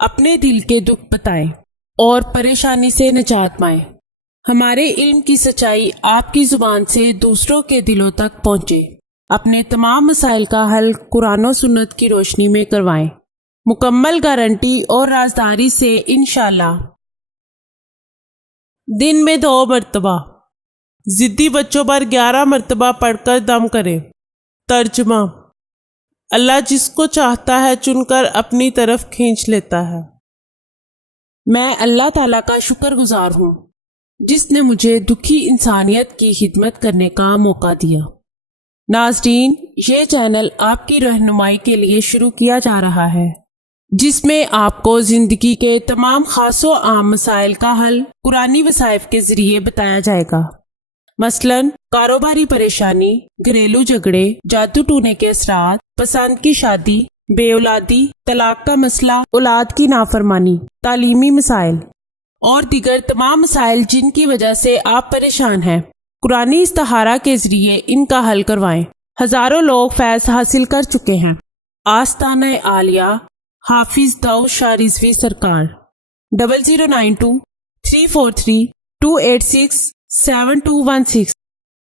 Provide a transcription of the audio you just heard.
اپنے دل کے دکھ بتائیں اور پریشانی سے نجات پائیں۔ ہمارے علم کی سچائی آپ کی زبان سے دوسروں کے دلوں تک پہنچے۔ اپنے تمام مسائل کا حل قرآن و سنت کی روشنی میں کروائیں، مکمل گارنٹی اور رازداری سے انشاءاللہ۔ دن میں 2 مرتبہ ضدی بچوں پر 11 مرتبہ پڑھ کر دم کریں۔ ترجمہ: اللہ جس کو چاہتا ہے چن کر اپنی طرف کھینچ لیتا ہے۔ میں اللہ تعالیٰ کا شکر گزار ہوں جس نے مجھے دکھی انسانیت کی خدمت کرنے کا موقع دیا۔ ناظرین، یہ چینل آپ کی رہنمائی کے لیے شروع کیا جا رہا ہے، جس میں آپ کو زندگی کے تمام خاص و عام مسائل کا حل قرآنی وظائف کے ذریعے بتایا جائے گا۔ مثلاً کاروباری پریشانی، گھریلو جھگڑے، جادو ٹونے کے اثرات، پسند کی شادی، بے اولادی، طلاق کا مسئلہ، اولاد کی نافرمانی، تعلیمی مسائل اور دیگر تمام مسائل جن کی وجہ سے آپ پریشان ہیں، قرآنی استخارہ کے ذریعے ان کا حل کروائیں۔ ہزاروں لوگ فیض حاصل کر چکے ہیں۔ آستانہ عالیہ حافظ داؤد شاہ رضوی سرکار 0092 343 286 7216